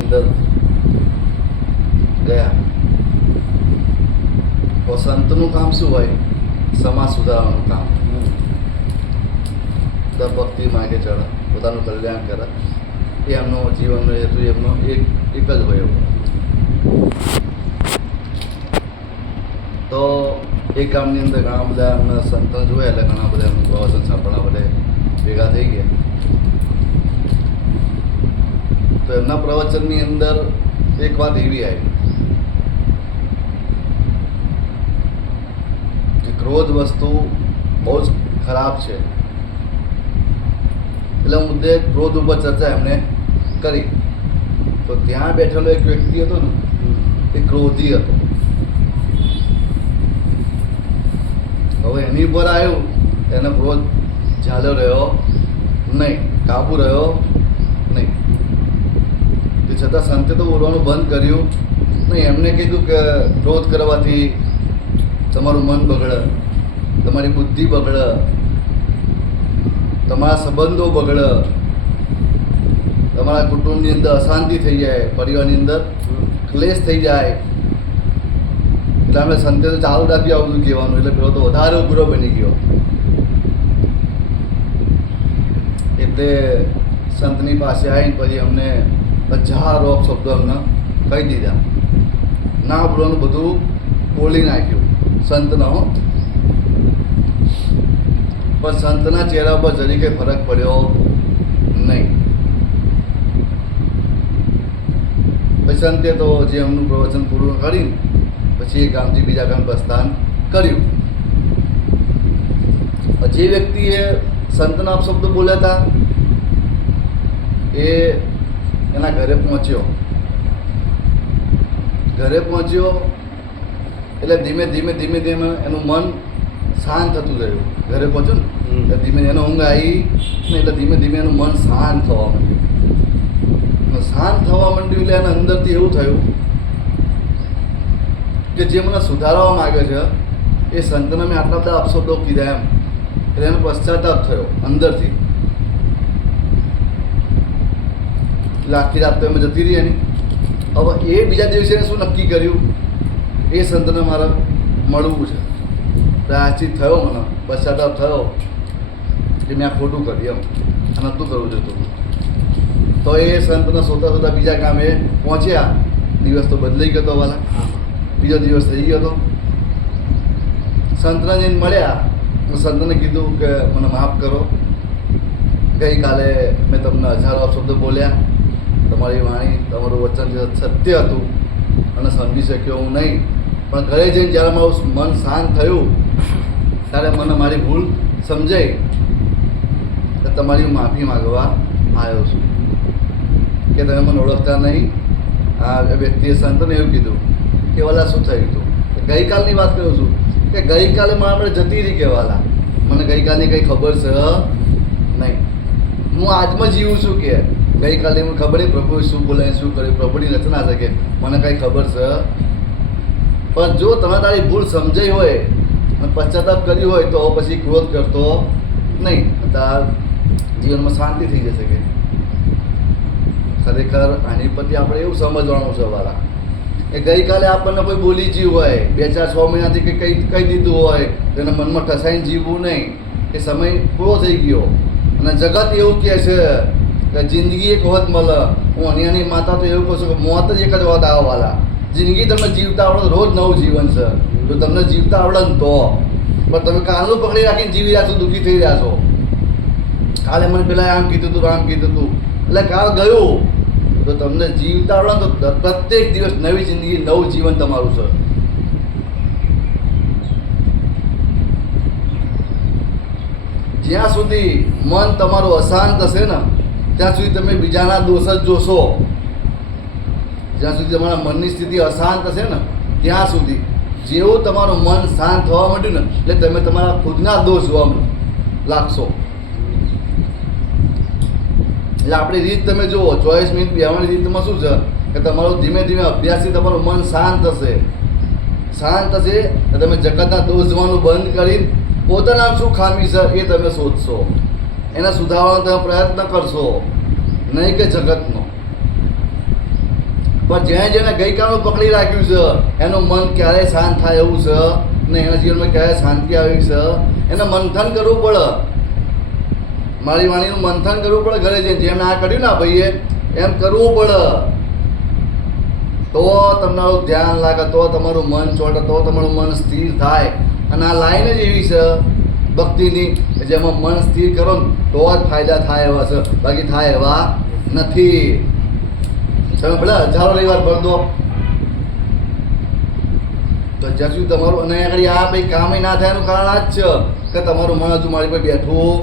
અંદર ગયા તો સંતનું કામ શું હોય? સમાજ સુધારવાનું કામ. ભક્તિ માગે ચડે, પોતાનું કલ્યાણ કરે, એ એમનો જીવનનો હેતુ એમનો એક જ હોય એવો. તો એ ગામની અંદર ઘણા બધા એમના સંતો જોયા એટલે ઘણા બધા એમનું પ્રવચન સાંભળવા બધે ભેગા થઈ ગયા. તો એમના પ્રવચનની અંદર એક વાત એવી આવી કે ક્રોધ વસ્તુ બહુ જ ખરાબ છે. એટલે મુદ્દે ક્રોધ ઉપર ચર્ચા એમણે કરી. તો ત્યાં બેઠેલો એક વ્યક્તિ હતો ને, એ ક્રોધી હતો. હવે એની ઉપર આવ્યું, એનો ક્રોધ ઝાલ્યો રહ્યો નહીં, કાબુ રહ્યો નહીં. તે છતાં સંતે તો બોલવાનું બંધ કર્યું નહીં. એમને કીધું કે ક્રોધ કરવાથી તમારું મન બગડે, તમારી બુદ્ધિ બગડે, તમારા સંબંધો બગડે, તમારા કુટુંબની અંદર અશાંતિ થઈ જાય, પરિવારની અંદર ક્લેશ થઈ જાય. એટલે અમે સંતે તો ચાલુ રાખ્યું આ બધું કહેવાનું. એટલે પેલો તો વધારે ઉગ્ર બની ગયો. એટલે સંતની પાસે આવીને પછી અમને હજારો શબ્દો અમને કહી દીધા. ના બોલવાનું બધું બોલી નાખ્યું સંતનો. પણ સંતના ચહેરા પર જરી કંઈ ફરક પડ્યો નહીં. પછી સંતે તો જે એમનું પ્રવચન પૂરું કરીને પછી એ ગામથી બીજા ગામ પ્રસ્થાન કર્યું. જે વ્યક્તિએ સંતના અપશબ્દો બોલ્યા હતા એ એના ઘરે પહોંચ્યો. ઘરે પહોંચ્યો એટલે ધીમે ધીમે ધીમે ધીમે એનું મન શાંત થતું ગયું. ઘરે પહોંચ્યું ને એટલે ધીમે એને ઊંઘ આવી ને એટલે ધીમે ધીમે એનું મન શાંત થવા માંડ્યું. શાંત થવા માંડ્યું એટલે એના અંદરથી એવું થયું કે જે મને સુધારવા માગે છે એ સંતને મેં આટલા બધા અપશબ્દો કીધા એમ. એટલે એનો પશ્ચાતાપ થયો અંદરથી. એટલે આખી રાત તો એમ જતી રહી એની. હવે એ બીજા દિવસે શું નક્કી કર્યું? એ સંતને મારે મળવું છે. પ્રાયશ્ચિત થયો, મને પશ્ચાતાપ થયો કે મેં આ ખોટું કર્યું એમ, આ નહોતું કરવું જોતું. તો એ સંતને શોધતા શોધતા બીજા ગામે પહોંચ્યા. દિવસ તો બદલાઈ ગયો હતો વાલા, બીજો દિવસ થઈ ગયો હતો. સંતને જઈને મળ્યા. સંતને કીધું કે મને માફ કરો, ગઈકાલે મેં તમને હજારો શબ્દો બોલ્યા, તમારી વાણી, તમારું વચન જે સત્ય હતું અને સમજી શક્યો હું નહીં. પણ ઘરે જઈને જ્યારે મારું મન શાંત થયું ત્યારે મને મારી ભૂલ સમજાઈ કે તમારી હું માફી માગવા આવ્યો છું કે તમે મને ઓળખતા નહીં. આ વ્યક્તિએ સંતને એવું કીધું કે વાલા શું થયું હતું? ગઈકાલની વાત કરું છું કે ગઈકાલે મારા આપણે જતી રહી કે વાલા, મને ગઈકાલની કંઈ ખબર છે નહીં. હું આજમાં જીવું છું કે ગઈકાલે મને ખબર નહીં પ્રભુએ શું બોલાય, શું કર્યું, પ્રભુની રચના છે કે મને કંઈ ખબર છે. પણ જો તમે તારી ભૂલ સમજાઈ હોય અને પશ્ચાતાપ કર્યું હોય તો પછી ક્રોધ કરતો નહીં. તાર જીવનમાં શાંતિ થઈ જશે. કે ખરેખર આની પરથી આપણે એવું સમજવાનું છે વાલા કે ગઈકાલે આપણને કોઈ બોલી જીવ હોય, 2-4-6 મહિનાથી કંઈ કહી દીધું હોય તેને મનમાં ઠસાઈને જીવવું નહીં. એ સમય પૂરો થઈ ગયો. અને જગત એવું કહે છે કે જિંદગી એક વખત મળે. હું અનિયાની માતા તો એવું કહું છું કે મોત જ એક જ વખત આવવાલા. જિંદગી તમને જીવતા આવડે, રોજ નવું જીવન છે. જો તમને જીવતા આવડે ને તો. પણ તમે કાલનું પકડી રાખીને જીવી રહ્યા છો, દુઃખી થઈ રહ્યા છો. કાલે મને પેલા આમ કીધું હતું, આમ કીધું હતું, એટલે કાલ ગયું. તો તમને જીવતા આવડે તો પ્રત્યેક દિવસ નવી જિંદગી, નવું જીવન તમારું છે. જ્યાં સુધી મન તમારું અશાંત હશે ને ત્યાં સુધી તમે બીજાના દોષ જ જોશો. જ્યાં સુધી તમારા મનની સ્થિતિ અશાંત હશે ને ત્યાં સુધી, જેવું તમારું મન શાંત થવા માંડ્યું ને એટલે તમે તમારા ખુદના દોષ જોવા લાગશો. એટલે આપણી રીત તમે જુઓ, 24 મિનિટ બેવાની રીતમાં શું છે કે તમારું ધીમે ધીમે અભ્યાસથી તમારું મન શાંત થશે. શાંત થશે તો તમે જગતના દોષ જોવાનું બંધ કરી પોતાના શું ખામી છે એ તમે શોધશો, એને સુધારવાનો તમે પ્રયત્ન કરશો, નહીં કે જગતનો. પણ જેને જેને ગઈકાલનું પકડી રાખ્યું છે એનું મન ક્યારે શાંત થાય એવું છે ને એના જીવનમાં ક્યારે શાંતિ આવી છે એને મંથન કરવું પડે. મારી વાણીનું મંથન કરવું પડે ઘરે જઈને. જેમ આ કર્યું ને ભાઈએ એમ કરવું પડે તો તમારું ધ્યાન લાગે, તો તમારું મન ચોટે, તો તમારું મન સ્થિર થાય. અને આ લાઈન જ એવી છે ભક્તિની જેમાં મન સ્થિર કરો ને તો જ ફાયદા થાય એવા છે, બાકી થાય એવા નથી. તમે ભલે હજારો રવિવાર ભર દો તો જ્યાં સુધી તમારું અને આગળ આ ભાઈ કામ ના થાય એનું કારણ આ જ છે કે તમારું મન હજુ મારી પર બેઠું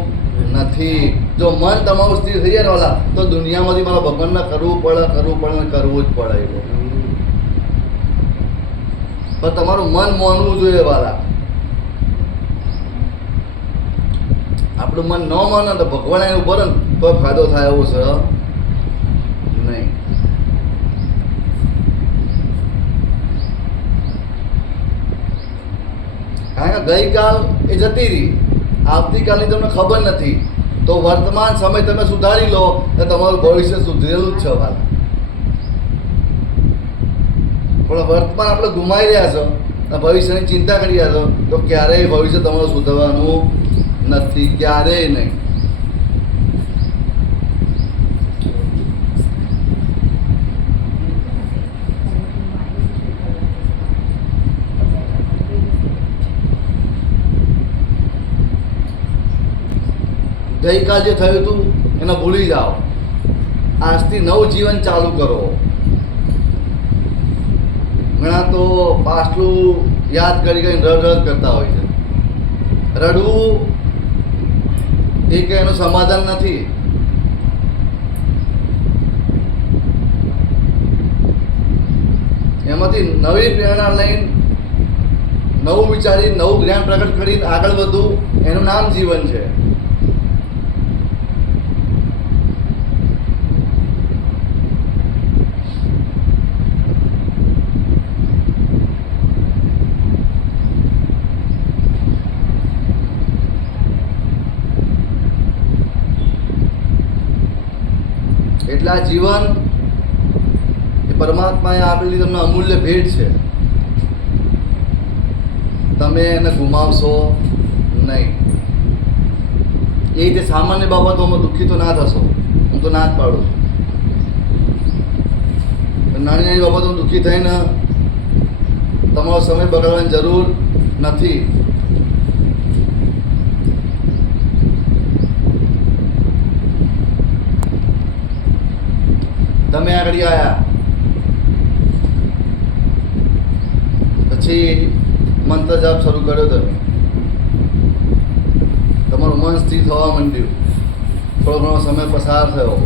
નથી. જો મન તમારું સ્થિર થઈ જાય ને વાલા તો દુનિયામાંથી મારા ભગવાનને કરવું પડે ને કરવું જ પડે એવું. પણ તમારું મન માનવું જોઈએ વાલા. આપણું મન ન માને તો ભગવાન એનું ભરે ને તો ફાયદો થાય એવું છે નહીં. કારણ કે ગઈકાલ એ જતી રહી, આવતીકાલની તમને ખબર નથી. તો વર્તમાન સમય તમે સુધારી લો તો તમારું ભવિષ્ય સુધરેલું જ છે વાલા. પણ વર્તમાન આપણે ગુમાવી રહ્યા છો અને ભવિષ્યની ચિંતા કરી રહ્યા છો તો ક્યારેય ભવિષ્ય તમારું સુધરવાનું નથી, ક્યારેય નહીં. ગઈકાલ જે થયું હતું એને ભૂલી જાઓ. આજથી નવું જીવન ચાલુ કરો. ઘણા તો પાછલું યાદ કરી કરીને રડ કરતા હોય છે. રડવું એ કે એનું સમાધાન નથી. એમાંથી નવી પ્રેરણા લઈને નવું વિચારી નવું જ્ઞાન પ્રગટ કરીને આગળ વધવું એનું નામ જીવન છે. એટલે આ જીવન એ પરમાત્માએ આપેલી તમને અમૂલ્ય ભેટ છે. તમે એને ગુમાવશો નહીં. એ રીતે સામાન્ય બાબતોમાં દુઃખી તો ના થશો, હું તો ના જ પાડું છું. નાની નાની બાબતોમાં દુઃખી થઈને તમારો સમય બગાડવાની જરૂર નથી. તમે આગળ આવ્યા પછી મંત્ર જાપ શરૂ કર્યો, તમારું મન સ્થિર થવા માંડ્યું, થોડો ઘણો સમય પસાર થયો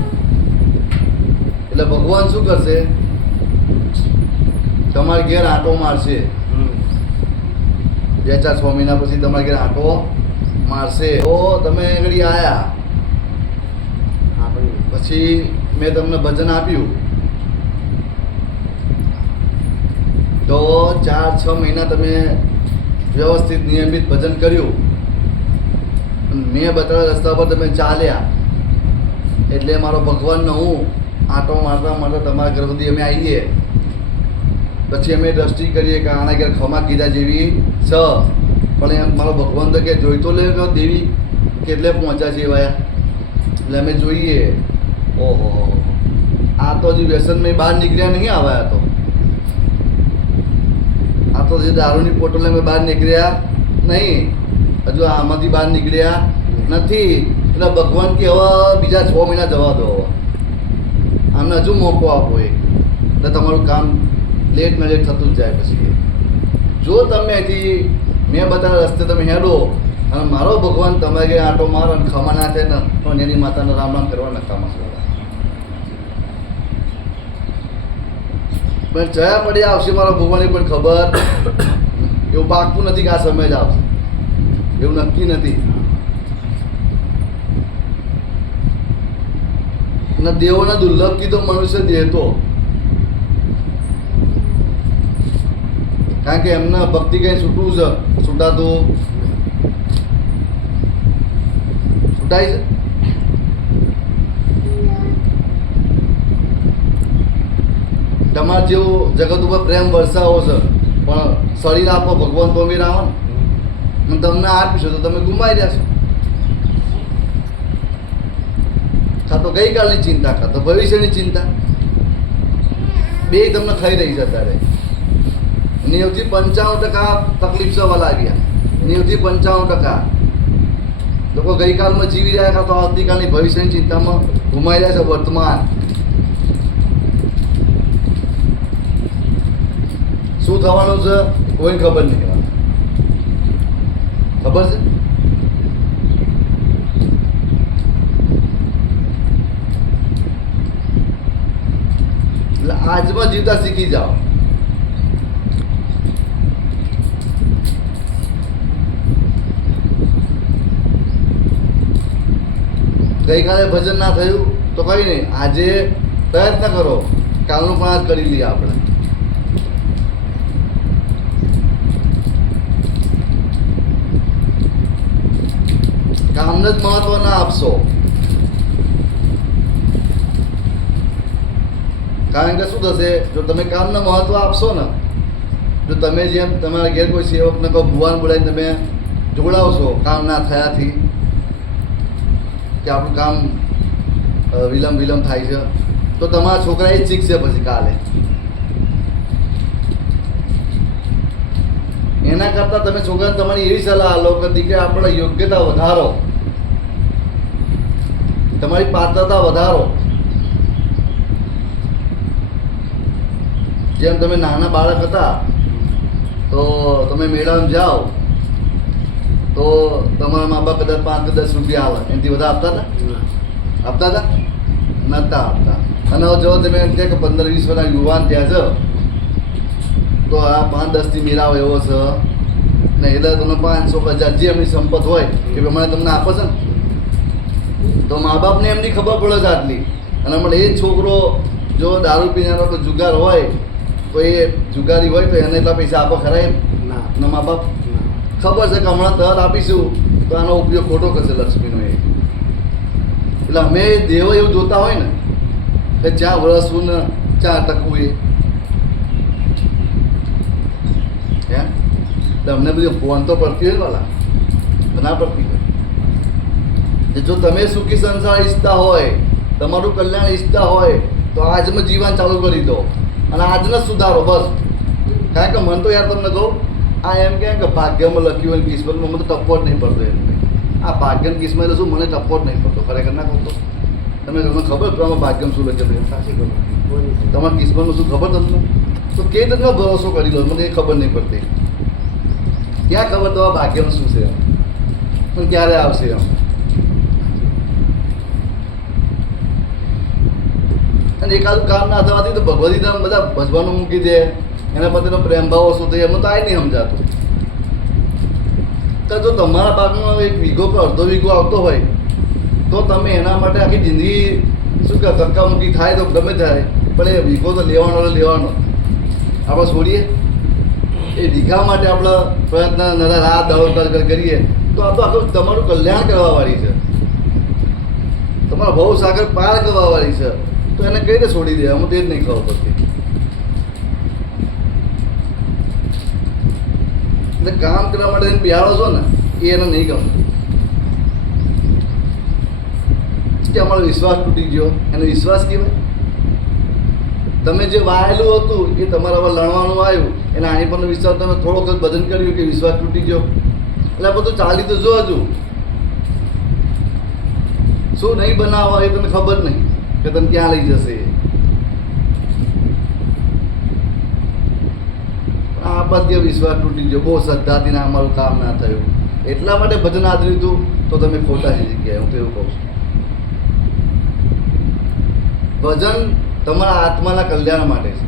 એટલે ભગવાન શું કરશે? તમારી ઘેર આંટો મારશે. 2-4-6 મહિના પછી તમારી ઘેર આંટો મારશે. તો તમે આગળ આવ્યા પછી મેં તમને ભજન આપ્યું તો 4-6 મહિના તમે વ્યવસ્થિત નિયમિત ભજન કર્યું. મેં બતાવેલા રસ્તા પર તમે ચાલ્યા એટલે મારો ભગવાનનો હું આંટો મારતા મારતા તમારા ઘર સુધી અમે આવીએ. પછી અમે દ્રષ્ટિ કરીએ કે આના ઘેર ખમા કીધા જેવી છે. પણ એમ મારો ભગવાન તો કે જોઈ તો લે કે દેવી કેટલે પહોંચ્યા છે એવા. એટલે અમે જોઈએ, ઓહો આ તો હજી વ્યસનમાં બહાર નીકળ્યા નહીં. આવ્યા આ તો જે દારૂની પોટલ અમે બહાર નીકળ્યા નહીં, હજુ આમાંથી બહાર નીકળ્યા નથી. એટલે ભગવાન કે હવે બીજા 6 મહિના જવા દો, આમને હજુ મોકો આપો. એટલે તમારું કામ લેટ ને લેટ થતું જ જાય. પછી જો તમે અહીંથી મેં બતાવેલા રસ્તે તમે હેડો અને મારો ભગવાન તમારે આંટો મારો અને ખમા ના થાય ને પણ એની માતાને રામ રામ કરવા નકામા છે. પણ જયા પડી આવશે મારા ભગવાનની પણ ખબર, એવું પાકું નથી કે આ સમય જ આવશે, એવું નક્કી નથી. અને દેવોના દુર્લભ કીધો મનુષ્ય દેહતો, કારણ કે એમને ભક્તિ કઈ છૂટવું છે, છૂટાતું છૂટાય છે. તમારે જેવું જગત ઉપર પ્રેમ વરસાવો છે પણ શરીર આપો ભગવાન તો બી રાવો ને તમને આપીશું તો તમે ગુમાઈ જશો. કાં તો ગઈકાલની ચિંતા, કાં તો ભવિષ્યની ચિંતા, બે તમને થઈ રહી છે અત્યારે. 90-95% તકલીફ સવા લાગ્યા. 90-95% લોકો ગઈકાલમાં જીવી રહ્યા, કાં તો આવતીકાલની ભવિષ્યની ચિંતામાં ઘુમાઈ રહ્યા છે વર્તમાન. શું થવાનું છે કોઈને ખબર નહીં. ખબર છે? એટલે આજમાં જીવતા શીખી જાઓ. ગઈકાલે ભજન ના થયું તો કઈ નહીં, આજે પ્રયત્ન કરો, કાલનું પણ આજ કરી લઈએ આપણે. કામને જ મહત્વ ના આપશો, કારણ કે શું થશે જો તમે કામને મહત્વ આપશો ને, જો તમે જેમ તમારા ઘેર કોઈ સેવકને કહો ભુવાને બોલાવીને તમે જોડાવશો કામ ના થયાથી કે આપણું કામ વિલંબ થાય છે, તો તમારા છોકરા એ જ શીખશે પછી કાલે. એના કરતાં તમે છોકરાને તમારી એવી સલાહ લો કે દીકરા આપણે યોગ્યતા વધારો, તમારી પાત્રતા વધારો. જેમ તમે નાના બાળક હતા તો તમે મેળામાં જાઓ તો તમારા મા બાપ કદાચ 5-10 રૂપિયા આવે, એનાથી બધા આપતા હતા? નહોતા આપતા. અને જો તમે એમ કહે કે 15-20 વર્ષના યુવાન ત્યાં છે તો આ 5-10થી મેળાવો એવો છે ને, એટલે તમે 500-1000 જે એમની સંપત હોય એ પ્રમાણે તમને આપે છે ને, તો મા બાપને એમની ખબર પડે છે આટલી. અને હમણાં એ જ છોકરો જો દારૂ પીનારો તો જુગાર હોય તો એ જુગારી હોય તો એને એટલા પૈસા આપે ખરા એમ ના? મા બાપ ખબર છે કે હમણાં તર આપીશું તો આનો ઉપયોગ ખોટો કરશે લક્ષ્મીનો. એ એટલે અમે દેવ એવું જોતા હોય ને કે જ્યાં વરસવું ને જ્યાં અટકવું એ એટલે અમને બધી ફોન તો પડતી હોય વાલા, ના પડતી હોય. જો તમે સુખી સંસાર ઈચ્છતા હોય, તમારું કલ્યાણ ઈચ્છતા હોય તો આજમાં જીવન ચાલુ કરી દો અને આજને સુધારો બસ. કારણ કે મને તો યાર તમને કહું, આ એમ કે ભાગ્યમાં લખ્યું હોય કિસ્મતમાં, મને તો ટપ્પો જ નહીં પડતો. એમ આ ભાગ્યમ કિસ્મત એટલે શું, મને ટપ્પો જ નહીં પડતો ખરેખર. ના કહું તો તમને ખબર તમારા ભાગ્યમ શું લખેલું? સાચી ખબર તમારા કિસ્મતનું શું ખબર તમને? તો કે તમે ભરોસો કરી લો, મને એ ખબર નહીં પડતી. ક્યાં ખબર તમારા ભાગ્યમાં શું છે પણ ક્યારે આવશે એમ. અને એકાદું કામ ના થવાથી તો ભગવતી ધામ બધા ભજવાનું મૂકી દે, એના પ્રત્યેનો પ્રેમ ભાવ શું થાય એમાં તો આ નહીં સમજાતું. તો જો તમારા ભાગમાં 1 વીઘો કે અડધો વીઘો આવતો હોય તો તમે એના માટે આખી જિંદગી શું કે ધક્કામુક્કી થાય તો ગમે થાય, પણ એ વીઘો તો લેવાનો. આપણે છોડીએ એ વીઘા માટે આપણે પ્રયત્ન રાત દાડો કરીએ તો આ તો આખું તમારું કલ્યાણ કરવાવાળી છે, તમારા ભવ સાગર પાર કરવાવાળી છે. તો એને કઈ રીતે છોડી દે, અમને તે જ નહીં ખબર પડતી. એટલે કામ કરવા માટે બિહાડો છો ને એ એને નહીં ગમતું કે અમારો વિશ્વાસ તૂટી ગયો. એનો વિશ્વાસ કહેવાય? તમે જે વાયેલું હતું એ તમારા પર લણવાનું આવ્યું, એને આની પરનો વિશ્વાસ તમે થોડો વખત ભજન કર્યું કે વિશ્વાસ તૂટી ગયો. એટલે બધું ચાલી તો જો હજુ શું નહીં બનાવવા એ તમને ખબર નહીં કે તમે ક્યાં લઈ જશે. આ બધે વિશ્વાસ તૂટી ગયો, બહુ શ્રદ્ધાથી ના અમારું કામ ના થયું, એટલા માટે ભજન આદર્યું હતું, તો તમે ખોટા જગ્યાએ. હું તો એવું કહું છું, ભજન તમારા આત્માના કલ્યાણ માટે છે,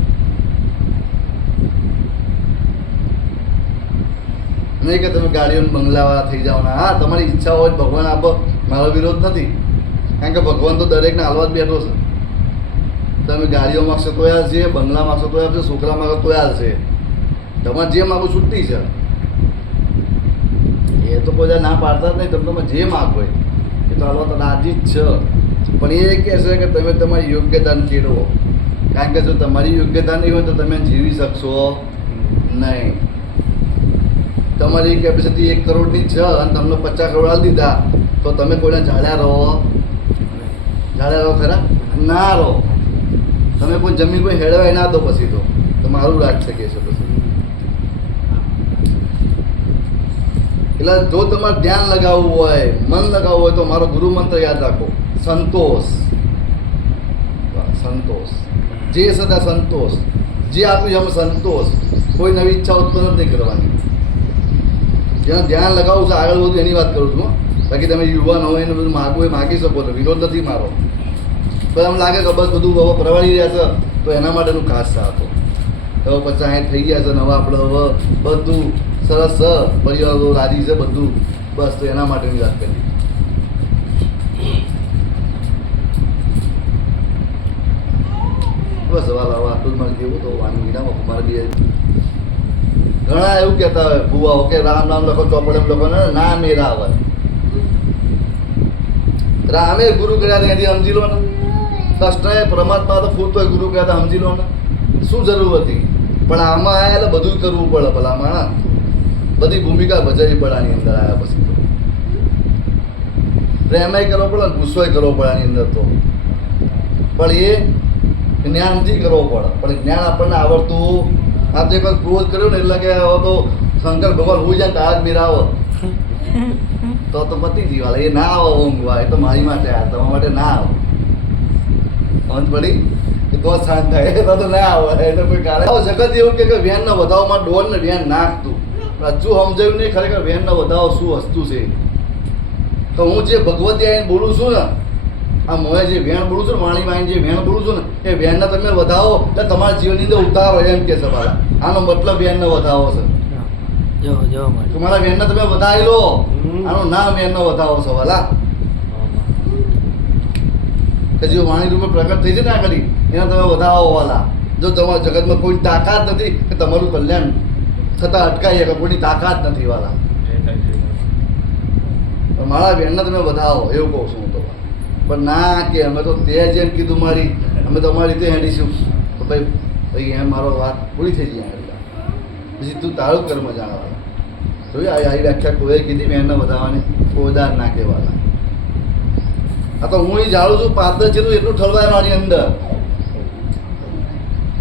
નહીં કે તમે ગાડીઓ બંગલાવાળા થઈ જાઓ. હા, તમારી ઈચ્છા હોય ભગવાન આપો, મારો વિરોધ નથી, કારણ કે ભગવાન તો દરેકને હાલવા જ બેઠો છે. તમે ગાડીઓ માગશો તોય હાલશે, બંગલા માગશો તોય આપશે, છોકરા માગો તોય હાલશે. તમારે જે માગો છૂટી છે, એ તો કોઈ ના પાડતા જ નહીં. તમે જે માગો એ તો હાલવા તો રાજી જ છે, પણ એ કહે છે કે તમે તમારી યોગ્યતાને કેળવો. કારણ કે જો તમારી યોગ્યતા નહીં હોય તો તમે જીવી શકશો નહીં. તમારી કેપેસિટી 1 કરોડની છે અને તમને 50 કરોડ આપી દીધા તો તમે કોઈને જાળ્યા રહો ખરા ના રહો. તમે કોઈ જમીન કોઈ હેળવાય ના દો પછી તો મારું રાજ છે કે છે પછી. એટલે જો તમારે ધ્યાન લગાવવું હોય, મન લગાવવું હોય તો મારો ગુરુ મંત્ર યાદ રાખો, સંતોષ. સંતોષ જે સદા સંતોષ, જે આપ્યું છે અમે સંતોષ. કોઈ નવી ઈચ્છા ઉત્પન્ન જ નહીં કરવાની. જેને ધ્યાન લગાવવું છે આગળ વધુ એની વાત કરું છું. બાકી તમે યુવાન હોય એને બધું માગવું એ માગી શકો છો, વિરોધ નથી મારો. પણ એમ લાગે કે બસ બધું હવે પ્રવાળી રહ્યા છે તો એના માટેનું ખાસ આપો. હવે 50-60 થઈ ગયા છે ને હવે આપણે હવે બધું સરસ છે, પરિવારો રાજી છે બધું, બસ તો એના માટેની વાત કરી. બસ સવાલ હવે આટલું જ મારે કેવું તો વાનું વિનામાં મારે બી ઘણા એવું કહેતા હોય ભુવાઓ કે રામ નામ લખો ચોપડે લખો ને ના મેરા આવે. રામે ગુરુ કર્યા ત્યાંથી સમજી લો ને, કૃષ્ણએ પરમાત્મા તો ફૂટ હોય ગુરુ કર્યા સમજી લો ને, શું જરૂર હતી? પણ આમાં આવ્યા એટલે બધું કરવું પડે. ભલા માણસ બધી ભૂમિકા ભજવવી પડે આની અંદર આવ્યા પછી તો. પ્રેમય કરવો પડે ને ગુસ્સોય કરવો પડે આની અંદર તો. પણ એ જ્ઞાનથી કરવો પડે. પણ જ્ઞાન આપણને આવડતું આ તો એક વાર ક્રોધ કર્યો ને એટલે કે હવે તો શંકર ભગવાન હું જાય તાજ મેરાવો તો પતી જીવાલે. એ ના આવો ઊંઘવા, એ તો મારી માટે આ તમારા માટે ના આવો. અંત પડી તો શાંત થાય, તો ના આવે એટલે કોઈ કારણ. જગત એવું કે વેનના વધાવમાં ડોલ ને વેન નાખતું હજુ સમજાયું નહીં ખરેખર વેનનો વધાવો શું વસ્તુ છે. તો હું જે ભગવતી આવીને બોલું છું ને, આ મોએ જે વેણ બોલું છું ને, વાણીમાં આવીને જે વેણ બોલું છું ને, એ વેણને તમે વધાવો એટલે તમારા જીવનની અંદર ઉતારો એમ કે છે મારા. આનો મતલબ વેનનો વધાવો છે. તમારા વેનને તમે વધાવી લો, આનું નામ વેનનો વધાવો છે વાલા. કે જે વાણી રૂપે પ્રગટ થઈ છે ને આ કરી એના તમે વધાવો વાલા. જો તમારા જગતમાં કોઈ તાકાત નથી કે તમારું કલ્યાણ થતાં અટકાઈ શકે, કોઈની તાકાત નથી વાલા. મારા બેનને તમે વધાવો એવું કહું છું હું તો. પણ ના કે અમે તો તે જેમ કીધું મારી અમે તો અમારી રીતે હેડીશું તો ભાઈ એમ મારો વાત પૂરી થઈ જાય. પછી તું તારું કર્મ જાણવાના. જોયું આવી વ્યાખ્યા કોઈએ કીધી બેનને વધાવવાની, કોદાર ના કહેવાના. આ તો હું એ જાણું છું પાત્ર છે એટલું ઠલવાય મારી અંદર.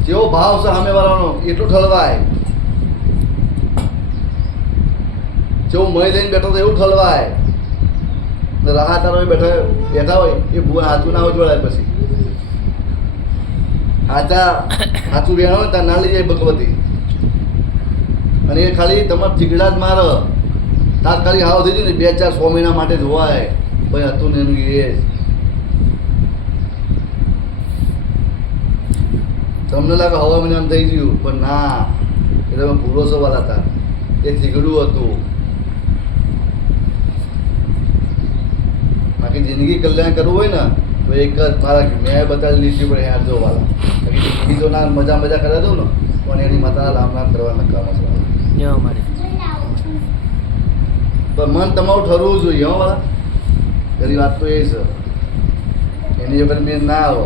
જેવો ભાવ છે સામેવાળાનો એટલું ઠલવાય. જેવું મય લઈને બેઠો તો એવું ઠલવાય. રાહત બેઠા હોય એ ભૂવા હાથું ના હોય જોડાય. પછી હાથું વેણ હોય ત્યાં ના લઈ જાય ભગવતી. અને એ ખાલી તમારે ઠીકડા જ મારે તાત્કાલિક હાવ થઈ જાય ને 2-4-6 મહિના માટે જ હોય. ભાઈ હતું ને એનું એ તમને લાગે હવા મહિના થઈ ગયું પણ ના, એ તમે ભૂલો સવાલ હતા. એ થીગડું હતું. બાકી જિંદગી કલ્યાણ કરવું હોય ને તો એક જ મારા મેં બતાવી લીધી પડે યાર જો વાલા. બાકી જિંદગી જો ના મજા કરાવી દઉં ને પણ એની માતાના રામ કરવા નકામો છે. પણ મન તમારું ઠરવું જોઈએ હો વાલા. એની વાત તો એ છે. એની વગર મેં ના આવો